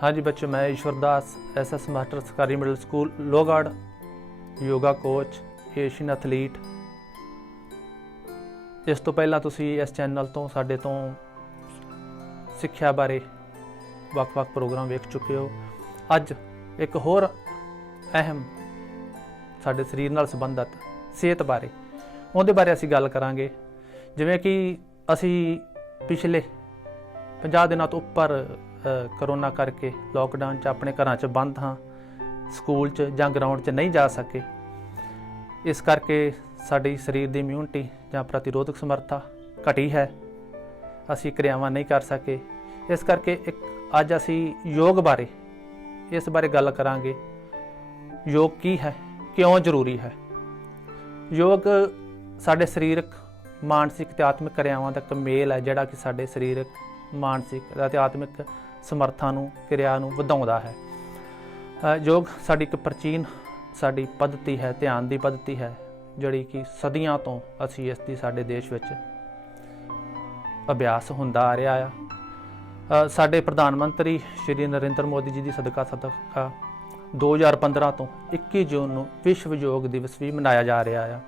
हाँ जी बच्चों, मैं ईश्वर दास SS मास्टर सरकारी middle school Lohgarh, yoga coach, Asian athlete. इस तो पहला तुसी इस चैनल तो साडे तो सिक्ख्या बारे ਵੱਖ-ਵੱਖ प्रोग्राम वेख चुके हो। अज एक होर अहम साडे शरीर नाल संबंधित सेहत बारे उहदे बारे असीं गल करांगे। जिवें कि असीं पिछले 50 दिनों तो उपर करोना करके लॉकडाउन च अपने घरां च बंद हाँ, स्कूल च जां ग्राउंड च नहीं जा सके। इस करके साडी शरीर की इम्यूनिटी जां प्रतिरोधक समर्था घटी है, असीं क्रियावां नहीं कर सके। इस करके एक अज असीं योग बारे इस बारे गल करांगे। योग की है, क्यों जरूरी है। योग साडे सरीरक मानसिक ते आत्मिक क्रियावां दा एक मेल है, जिहड़ा कि साडे सरीरक मानसिक ते आत्मिक समर्था नूं क्रिया नूं वधाउंदा है। योग साडी एक प्राचीन साडी पद्धति है, ध्यान की पद्धति है, जिहड़ी कि सदियां तो असीं इसदी साडे देश विच अभ्यास हुंदा आ रहा है। साडे प्रधानमंत्री श्री नरेंद्र मोदी जी की सदका 2015 तो 21 जून नूं विश्व योग दिवस भी मनाया जा रहा है।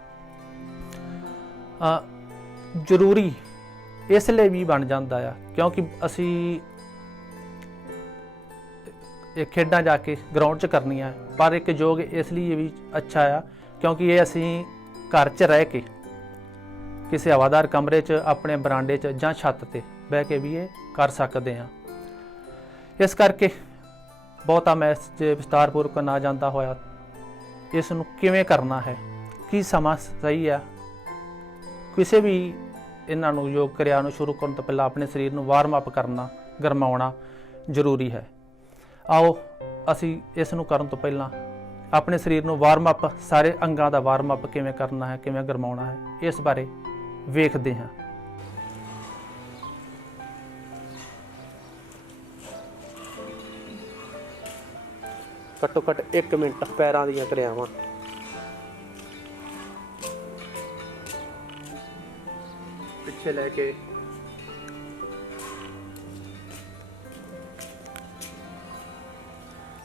जरूरी इसलिए भी बन जाता है क्योंकि असी खेडां जाके ग्राउंड च करनी है, पर एक योग इसलिए भी अच्छा है क्योंकि ये असी घर च रह के किसी हवादार कमरे च अपने बरांडे च जां छत ते बह के भी ये कर सकते हैं। इस करके बहुता मैं इस विस्तारपूर्वक ना जाता होया इस नूं किवें करना है, की समा सही है। किसी भी इन्हां नूं योग क्रिया नूं शुरू करन तो पहला अपने शरीर नूं वार्म अप करना, गरमाउणा जरूरी है। आओ असी इस नूं करन तो पहला अपने शरीर नूं वार्म अप, सारे अंगां दा वार्म अप किवें करना है, किवें गरमाउणा है, इस बारे वेखदे हैं। घट्टो घट्ट 1 मिनट पैरां दीयां क्रियावां। पिछे लैके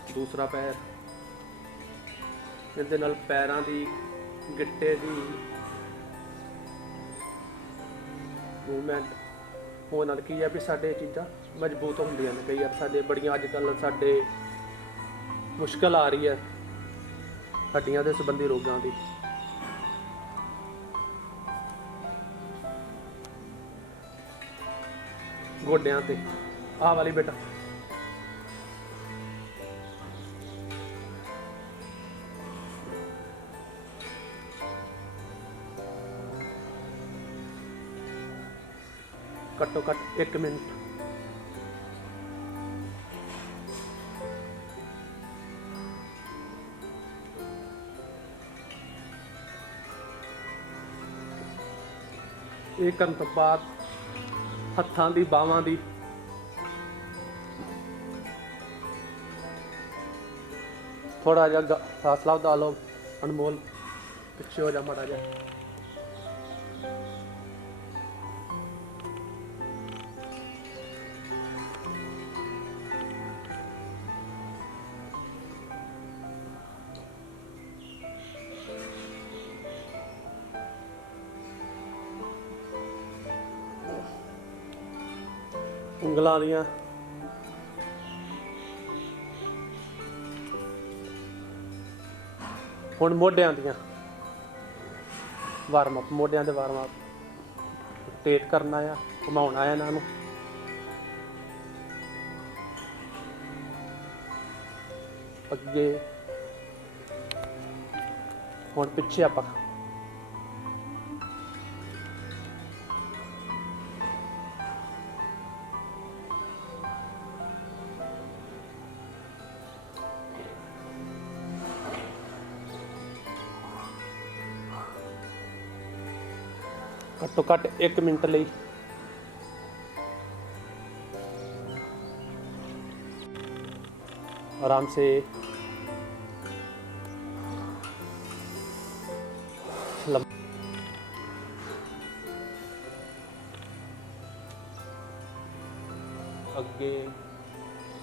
दूसरा पैर, इहदे नाल पैरां दी गिट्टे दी मूवमेंट होने नाल की है भी साडे चीज़ां मजबूत होंदियां ने। कई बार साडे बड़ियां अजकल साडे मुश्किल आ रही है हड्डियां दे संबंधी रोगां दी। गोड्यां ते आह वाली बेटा घट्टो घट्ट 1 मिनट। ये करन तो बाद हत्थां दी बावां दी थोड़ा जिहा फासला वधा लो। अनमोल पिछे हो जा माड़ा जिहा। उंगलां दियां हुण मोढियां दियां वार्म अप, मोढियां दे वार्म अप। रोटेट करना है, घुमाउणा है इन्हां नूं। अगे हुण पिछे आपां घट्टो घट्ट 1 मिनट लई आराम से अगे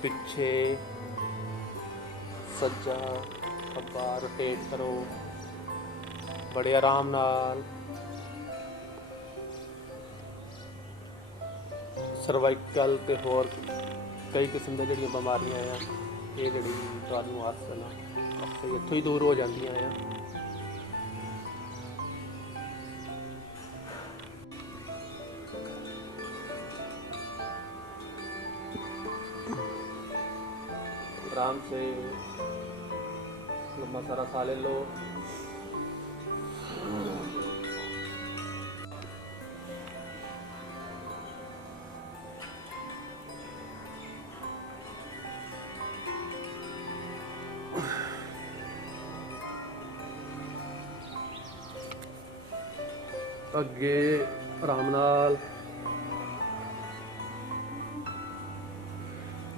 ਪਿੱਛੇ, ਸੱਜਾ ਖੱਬਾ ਰੋਟੇਟ ਕਰੋ ਬੜੇ ਆਰਾਮ ਨਾਲ। ਸਰਵਾਈਕਲ ਤੇ ਹੋਰ ਕਈ ਕਿਸਮ ਦੀਆਂ ਜਿਹੜੀਆਂ ਬਿਮਾਰੀਆਂ ਆ, ਇਹ ਜਿਹੜੀ ਤੁਹਾਨੂੰ ਆਸਨ ਅਕਸਰ ਇੱਥੋਂ ਹੀ ਦੂਰ ਹੋ ਜਾਂਦੀਆਂ ਆ। आराम से लंबा सारा साह ले लो। ਅੱਗੇ ਆਰਾਮ ਨਾਲ।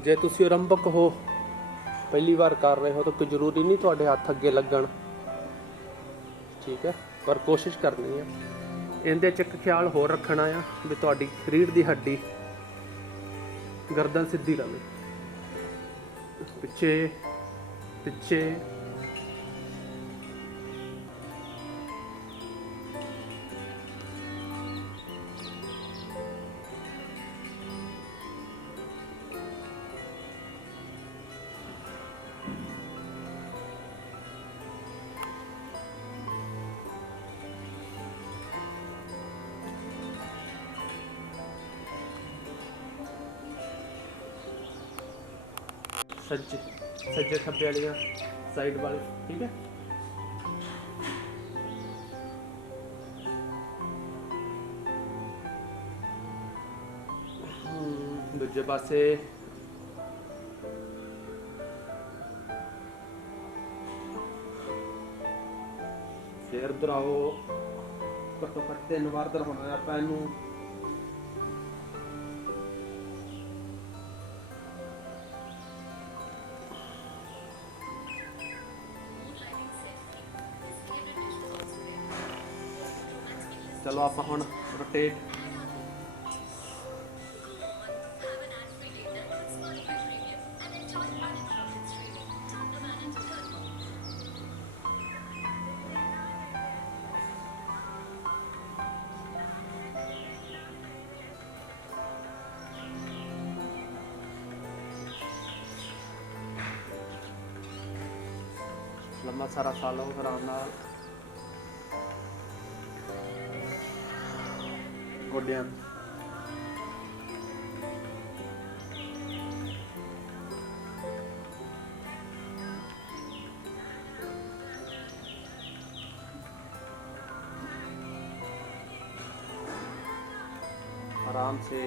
ਜੇ ਤੁਸੀਂ ਆਰੰਭਕ ਹੋ, ਪਹਿਲੀ ਵਾਰ ਕਰ ਰਹੇ ਹੋ ਤਾਂ ਕੋਈ ਜ਼ਰੂਰੀ ਨਹੀਂ ਤੁਹਾਡੇ ਹੱਥ ਅੱਗੇ ਲੱਗਣ, ਠੀਕ ਹੈ, ਪਰ ਕੋਸ਼ਿਸ਼ ਕਰਨੀ ਹੈ। ਇਹਦੇ 'ਚ ਇੱਕ ਖਿਆਲ ਹੋਰ ਰੱਖਣਾ ਆ ਵੀ ਤੁਹਾਡੀ ਰੀੜ੍ਹ ਦੀ ਹੱਡੀ, ਗਰਦਨ ਸਿੱਧੀ ਰਹੇ। ਪਿੱਛੇ ਪਿੱਛੇ सज्जे खब्बे वाली साइड वाले, ठीक है। दूजे पासे फिर दोहराओ। घट्टो घट्ट 3 बार दोहराना है पैन नूं। चलो आप हुण रोटेट। लंबा सारा साह लो आराम नाल। गोड्यां आराम से।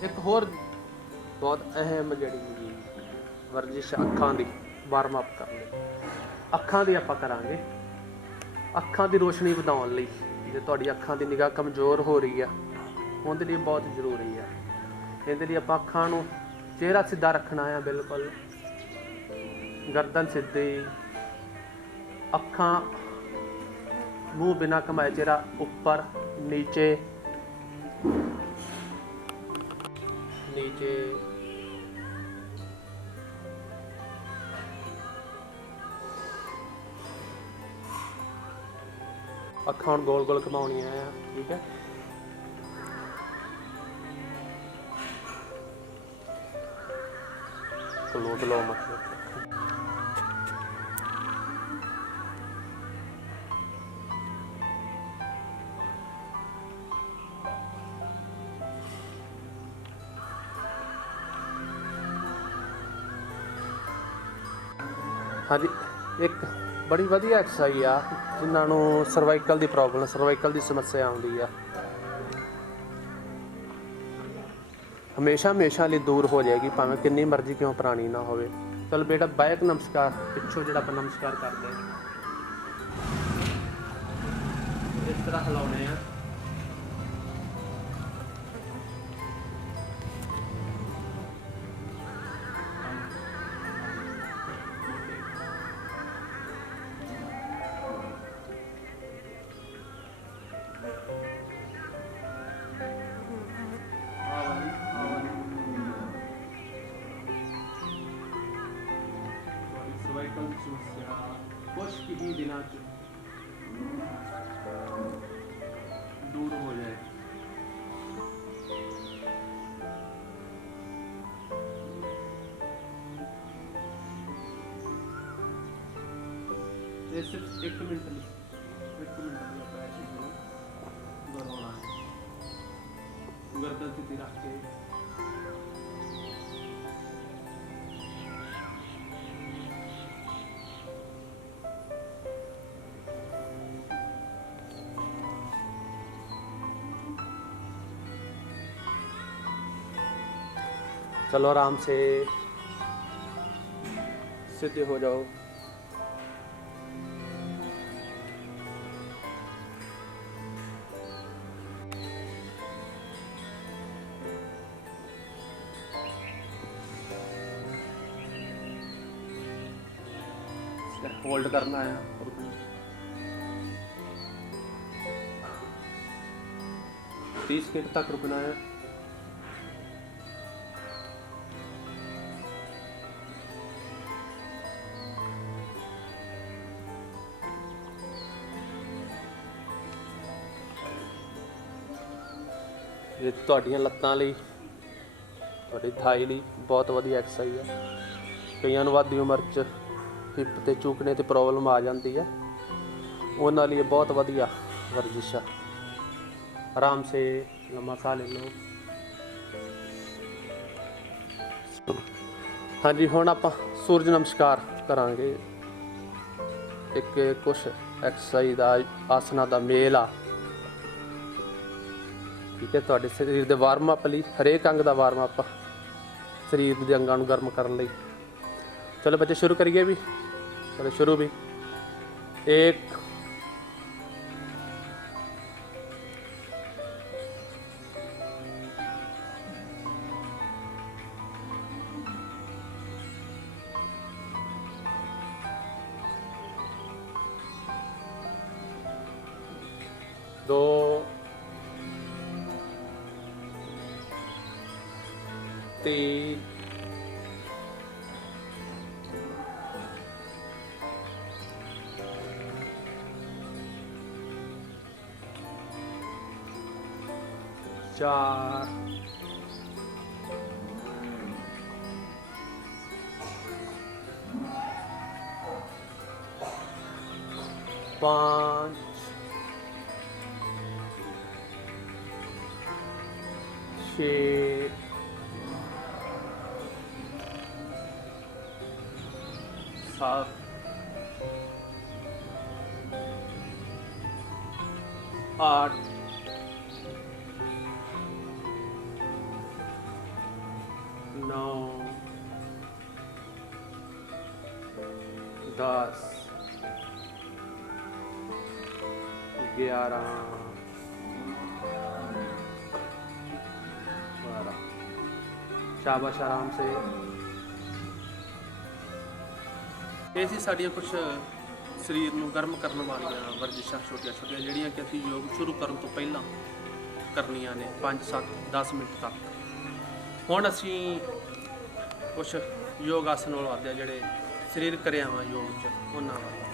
एक होर बहुत अहम जी वर्जिश अखां दी वार्म अप करनी। अखां दी आपां करांगे। ਅੱਖਾਂ ਦੀ ਰੋਸ਼ਨੀ ਵਧਾਉਣ ਲਈ, ਜੇ ਤੁਹਾਡੀ ਅੱਖਾਂ ਦੀ ਨਿਗਾਹ ਕਮਜ਼ੋਰ ਹੋ ਰਹੀ ਆ, ਉਹਦੇ ਲਈ ਬਹੁਤ ਜ਼ਰੂਰੀ ਆ। ਇਹਦੇ ਲਈ ਆਪਾਂ ਅੱਖਾਂ ਨੂੰ, ਚਿਹਰਾ ਸਿੱਧਾ ਰੱਖਣਾ ਆ, ਬਿਲਕੁਲ ਗਰਦਨ ਸਿੱਧੀ, ਅੱਖਾਂ ਮੂੰਹ ਬਿਨਾਂ ਘੁਮਾਏ, ਚਿਹਰਾ ਉੱਪਰ ਨੀਚੇ नीचे। अखां गोल गोल घुमाउणियां है, ठीक है। क्लोज लो मतलब हाँ जी। एक बड़ी वधिया एक्सरसाइज आ जिन्होंने सर्वाइकल की प्रॉब्लम, सर्वाइकल की समस्या आती है, हमेशा हमेशा लिए दूर हो जाएगी, भावें कितनी मर्जी क्यों पुरानी ना हो। चलो बेटा बायक नमस्कार, पिछों जो नमस्कार करते हैं इस तरह हिलाने हैं। ਸਰਵਾਈਕਲ ਦੀ ਸਮੱਸਿਆ ਕੁਛ ਕੁ ਹੀ ਦਿਨਾਂ 'ਚ ਦੂਰ ਹੋ ਜਾਏ। ਇਹ ਸਿਰਫ 1 ਮਿੰਟ ਲਈ ਆਪਾਂ ਇਹ ਚੀਜ਼ ਨੂੰ ਦੁਹਰਾਉਣਾ ਹੈ। ਗਰਦਨ ਤੇ ਰੱਖ ਕੇ चलो आराम से सीधे हो जाओ। होल्ड करना है, 30 मिनट तक रुकना है। ਇਹ ਤੁਹਾਡੀਆਂ ਲੱਤਾਂ ਲਈ, ਤੁਹਾਡੀ ਥਾਈ ਲਈ ਬਹੁਤ ਵਧੀਆ ਐਕਸਰਸਾਈਜ਼ ਹੈ। ਕਈਆਂ ਨੂੰ ਵੱਡੀ ਉਮਰ 'ਚ ਹਿੱਪ ਤੇ ਝੁਕਣੇ ਤੇ ਪ੍ਰੋਬਲਮ ਆ ਜਾਂਦੀ ਹੈ, ਉਹਨਾਂ ਲਈ ਬਹੁਤ ਵਧੀਆ ਵਰਜਿਸ਼ ਹੈ। ਆਰਾਮ ਸੇ ਲੰਮਾ ਸਾਹ ਲੈ ਲਓ। ਹਾਂਜੀ, ਹੁਣ ਆਪਾਂ ਸੂਰਜ ਨਮਸਕਾਰ ਕਰਾਂਗੇ। ਇੱਕ ਕੁਛ ਐਕਸਰਸਾਈਜ਼ ਦਾ ਆਸਨਾਂ ਦਾ ਮੇਲ ਆ, ਠੀਕ ਹੈ। ਤੁਹਾਡੇ ਸਰੀਰ ਦੇ ਵਾਰਮ ਅਪ ਲਈ ਹਰੇਕ ਅੰਗ ਦਾ ਵਾਰਮ ਅਪ, ਸਰੀਰ ਦੇ ਅੰਗਾਂ ਨੂੰ ਗਰਮ ਕਰਨ ਲਈ। ਚਲੋ ਬੱਚੇ शुरू करिए भी। चलो शुरू भी। 1 2 3 4 5 6 7 8 9 10 11 12। शाबाश, आराम से। ਇਹ ਸੀ ਸਾਡੀਆਂ ਕੁਝ ਸਰੀਰ ਨੂੰ ਗਰਮ ਕਰਨ ਵਾਲੀਆਂ ਵਰਜਿਸ਼ਾਂ, ਛੋਟੀਆਂ ਜਿਹੜੀਆਂ ਕਿ ਅਸੀਂ ਯੋਗ ਸ਼ੁਰੂ ਕਰਨ ਤੋਂ ਪਹਿਲਾਂ ਕਰਨੀਆਂ ਨੇ 5 7 10 ਮਿੰਟ ਤੱਕ। ਹੁਣ ਅਸੀਂ ਕੁਝ ਯੋਗ ਆਸਨ ਵਾਲੇ ਜਿਹੜੇ ਸਰੀਰ ਕਿਰਿਆਵਾਂ ਯੋਗ 'ਚ ਉਹਨਾਂ ਵਾਲੇ,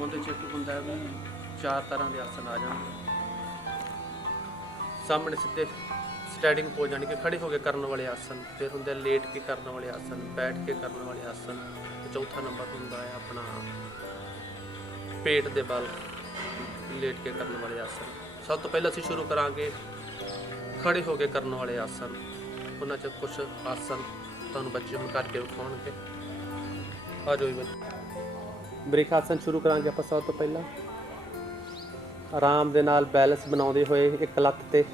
ਉਹਦੇ 'ਚ ਇੱਕ ਹੁੰਦਾ ਵੀ 4 ਤਰ੍ਹਾਂ ਦੇ ਆਸਨ ਆ ਜਾਣਗੇ। ਸਾਹਮਣੇ ਸਿੱਧੇ ਸਟੈਂਡਿੰਗ ਪੋਜ਼, ਜਾਣੀ ਕਿ ਖੜੇ ਹੋ ਕੇ ਕਰਨ ਵਾਲੇ ਆਸਨ। ਫਿਰ ਹੁੰਦੇ ਲੇਟ ਕੇ ਕਰਨ ਵਾਲੇ ਆਸਨ, ਬੈਠ ਕੇ ਕਰਨ ਵਾਲੇ ਆਸਨ। ਚੌਥਾ ਨੰਬਰ ਹੁੰਦਾ ਹੈ ਆਪਣਾ ਪੇਟ ਦੇ ਬਲ ਲੇਟ ਕੇ ਕਰਨ ਵਾਲੇ ਆਸਨ। ਸਭ ਤੋਂ ਪਹਿਲਾਂ ਅਸੀਂ ਸ਼ੁਰੂ ਕਰਾਂਗੇ ਖੜੇ ਹੋ ਕੇ ਕਰਨ ਵਾਲੇ ਆਸਨ। ਉਹਨਾਂ 'ਚ ਕੁਝ ਆਸਨ ਤੁਹਾਨੂੰ ਬੱਚੇ ਹੁਣ ਕਰਕੇ ਵਿਖਾਉਣਗੇ। ਆ ਜਾਓ ਬੱਚੇ। ਬ੍ਰਿਕ ਆਸਨ ਸ਼ੁਰੂ ਕਰਾਂਗੇ ਆਪਾਂ। ਸਭ ਤੋਂ ਪਹਿਲਾਂ ਆਰਾਮ ਦੇ ਨਾਲ ਬੈਲੈਂਸ ਬਣਾਉਂਦੇ ਹੋਏ ਇੱਕ ਲੱਤ ਤੇ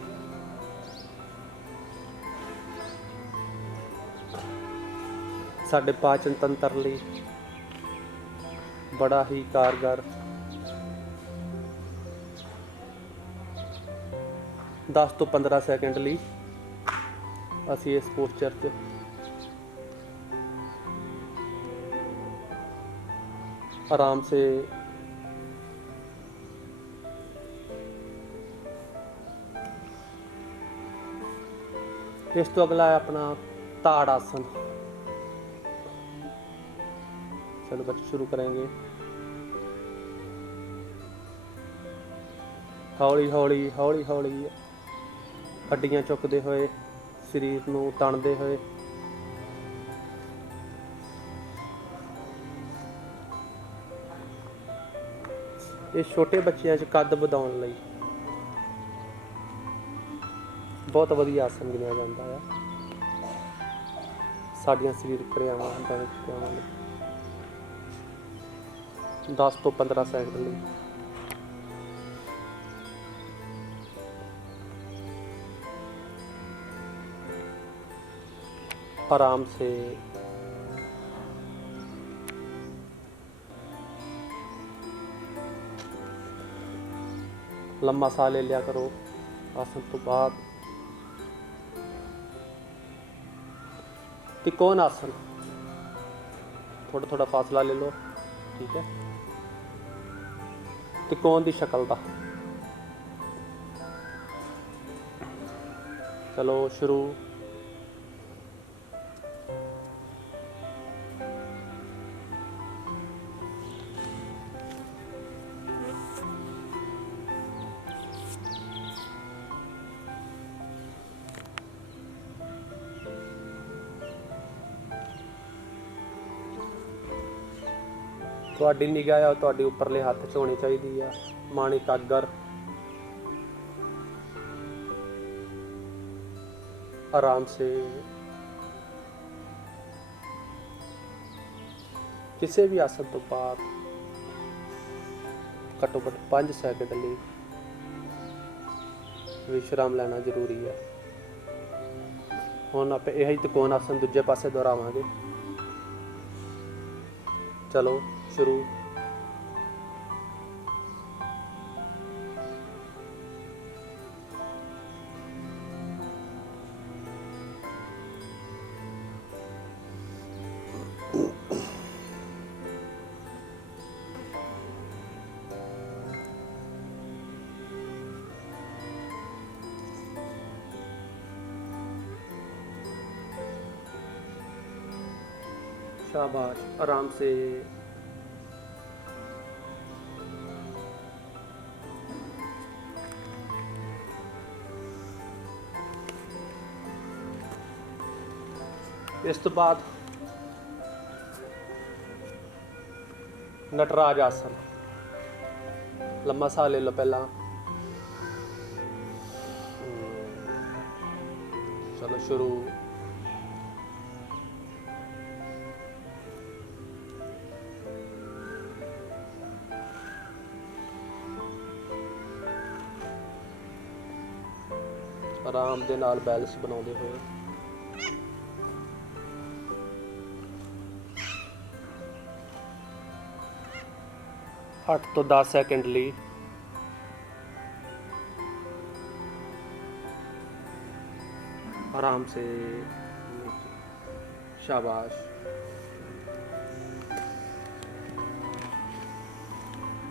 ਸਾਡੇ ਪਾਚਨ ਤੰਤਰ ਲਈ ਬੜਾ ਹੀ ਕਾਰਗਰ 10 ਤੋਂ 15 ਸੈਕਿੰਡ ਲਈ ਅਸੀਂ ਇਸ ਪੋਸਚਰ 'ਚ आराम से इस तो अगला है अपना ताड़ आसन। चलो बच्चे शुरू करेंगे। हौली हौली हौली हौली हड्डियां चुकते हुए, शरीर नूं तणदे हुए। ये छोटे बच्चों कद वधाउण लई बहुत वधिया आसन गिनिया जाता है। साडियां सरीरक क्रियावां दैनिक क्रियावां लई 10 तो 15 सेकंड लई आराम से लंबा साह ले लिया करो। आसन तो बाद त्रिकोण आसन, थोड़ा थोड़ा फासला ले लो, ठीक है। त्रिकोण की शक्ल का चलो शुरू। ਤੁਹਾਡੀ ਨਿਗਾਹ ਆ ਤੁਹਾਡੇ ਉੱਪਰਲੇ ਹੱਥ 'ਚ ਹੋਣੀ ਚਾਹੀਦੀ ਆ। ਮਨ ਇਕਾਗਰ, आराम से किसी भी आसन तो बाद घट्टो घट्ट 5 सैकंड लिए विश्राम लेना जरूरी है। हुण आप यही त्रिकोण आसन दूजे पासे दोहरावांगे। चलो शुरू। शाबाश, आराम से। इस तो बाद नटराज आसन। लंबा साह ले लो पहला। चलो शुरू। आराम दे नाल बैलेंस बनाते हुए आठ तो 10 सेकंड ली आराम से। शाबाश।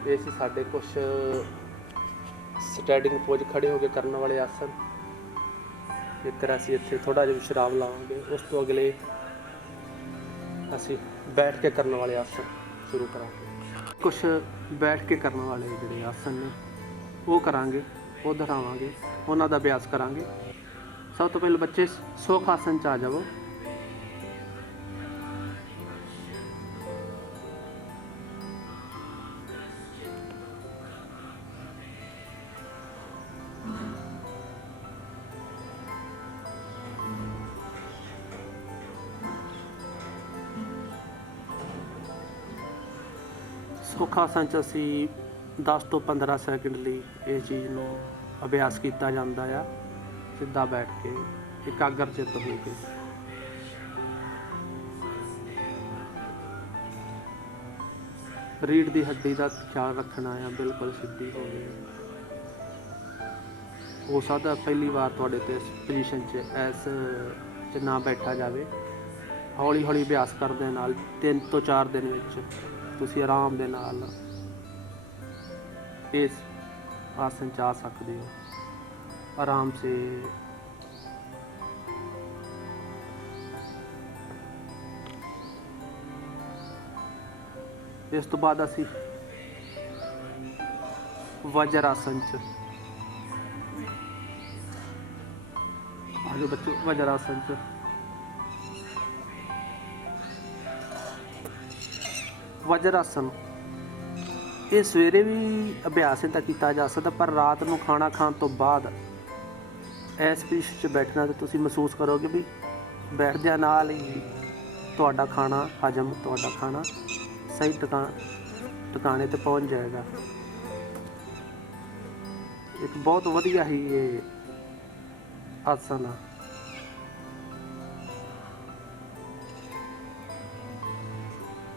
ये सी साडे कुछ स्टैंडिंग पोज खड़े होके करने वाले आसन। एक तरह से इत्थे थोड़ा जिहा विश्राम लावांगे। उस तो अगले असी बैठ के करने वाले आसन शुरू करांगे। कुछ बैठ के करने वाले जिहड़े आसन ने वो करांगे, वो दोहरावांगे, उन्हां दा अभ्यास करांगे। सब तो पहले बच्चे सुख आसन च आ जाओ। सुख आसन च असी 10 तो 15 सैकंड ਲਈ ਇਹ ਚੀਜ਼ ਨੂੰ ਅਭਿਆਸ ਕੀਤਾ ਜਾਂਦਾ ਆ। ਸਿੱਧਾ ਬੈਠ ਕੇ ਇਕਾਗਰ ਚਿੱਤ ਹੋ ਕੇ। ਰੀੜ੍ਹ ਦੀ ਹੱਡੀ ਦਾ ਖਿਆਲ ਰੱਖਣਾ ਆ, ਬਿਲਕੁਲ ਸਿੱਧੀ ਹੋਵੇ। ਹੋ ਸਕਦਾ ਪਹਿਲੀ ਵਾਰ ਤੁਹਾਡੇ ਤੇ ਇਸ ਪੋਜੀਸ਼ਨ 'ਚ ਇਸ 'ਚ ਨਾ ਬੈਠਾ ਜਾਵੇ। ਹੌਲੀ ਹੌਲੀ ਅਭਿਆਸ ਕਰਨ ਦੇ ਨਾਲ 3 ਤੋਂ 4 ਦਿਨ ਵਿੱਚ ਤੁਸੀਂ ਆਰਾਮ ਦੇ ਨਾਲ इस आसन च आ सकते हो। आराम से ਇਸ ਤੋਂ ਬਾਅਦ ਅਸੀਂ ਵਜਰ ਆਸਨ 'ਚ ਆਜੋ ਬੱਚੋ। ਵਜਰ ਆਸਨ 'ਚ ਵਜਰ ਆਸਨ ਇਹ ਸਵੇਰੇ ਵੀ ਅਭਿਆਸ ਇਹਦਾ ਕੀਤਾ ਜਾ ਸਕਦਾ, ਪਰ ਰਾਤ ਨੂੰ ਖਾਣਾ ਖਾਣ ਤੋਂ ਬਾਅਦ ਇਸ ਪੋਜੀਸ਼ਨ 'ਚ ਬੈਠਣਾ ਤੇ ਤੁਸੀਂ ਮਹਿਸੂਸ ਕਰੋਗੇ ਵੀ ਬੈਠਦਿਆਂ ਨਾਲ ਹੀ ਤੁਹਾਡਾ ਖਾਣਾ ਹਜਮ, ਤੁਹਾਡਾ ਖਾਣਾ ਸਹੀ ਟਿਕਾਣੇ ਤੇ ਪਹੁੰਚ ਜਾਏਗਾ। ਇੱਕ ਬਹੁਤ ਵਧੀਆ ਹੀ ਇਹ ਆਸਨ ਆ।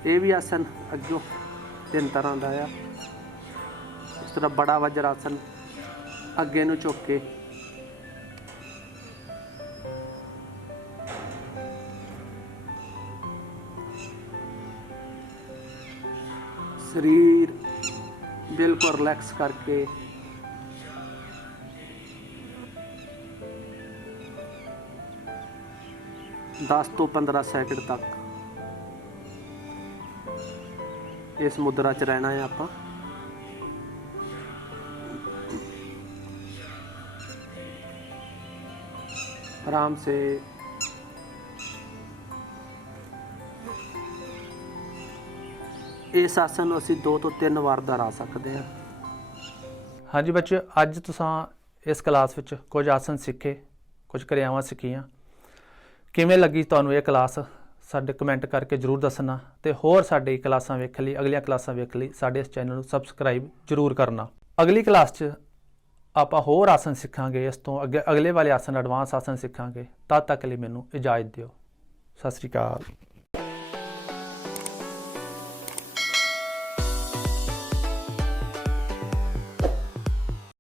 ਇਹ ਵੀ ਆਸਨ ਅੱਗੋਂ 3 ਤਰ੍ਹਾਂ ਦਾ ਆ। ਇਸ ਤਰ੍ਹਾਂ ਬੜਾ ਵਜਰ ਆਸਨ, ਅੱਗੇ ਨੂੰ ਝੁੱਕ ਕੇ ਸਰੀਰ ਬਿਲਕੁਲ ਰਿਲੈਕਸ ਕਰਕੇ दस ਤੋਂ 15 ਸੈਕਿੰਡ ਤੱਕ ਇਸ ਮੁਦਰਾ 'ਚ ਰਹਿਣਾ ਹੈ ਆਪਾਂ। आराम से इस आसन ਨੂੰ ਅਸੀਂ 2 ਤੋਂ 3 ਵਾਰ ਦੁਹਰਾ ਸਕਦੇ ਹਾਂ। ਹਾਂਜੀ ਬੱਚਿਓ, ਅੱਜ ਤੁਸੀਂ ਇਸ ਕਲਾਸ ਵਿੱਚ ਕੁਝ ਆਸਨ ਸਿੱਖੇ, ਕੁਝ ਕਿਰਿਆਵਾਂ ਸਿੱਖੀਆਂ। ਕਿਵੇਂ ਲੱਗੀ ਤੁਹਾਨੂੰ ਇਹ ਕਲਾਸ ਸਾਡੇ ਕਮੈਂਟ ਕਰਕੇ ਜ਼ਰੂਰ ਦੱਸਣਾ, ਤੇ ਹੋਰ ਸਾਡੀ ਕਲਾਸਾਂ ਵੇਖਣ ਲਈ, ਅਗਲੀਆਂ ਕਲਾਸਾਂ ਵੇਖਣ ਲਈ ਸਾਡੇ ਇਸ ਚੈਨਲ ਨੂੰ ਸਬਸਕ੍ਰਾਈਬ ਜ਼ਰੂਰ ਕਰਨਾ। ਅਗਲੀ ਕਲਾਸ 'ਚ ਆਪਾਂ ਹੋਰ ਆਸਨ ਸਿੱਖਾਂਗੇ, ਇਸ ਤੋਂ ਅੱਗੇ ਅਗਲੇ ਵਾਲੇ ਆਸਨ ਐਡਵਾਂਸ ਆਸਨ ਸਿੱਖਾਂਗੇ। ਤਦ ਤੱਕ ਲਈ ਮੈਨੂੰ ਇਜਾਜ਼ਤ ਦਿਓ। ਸਤਿ ਸ਼੍ਰੀ ਅਕਾਲ।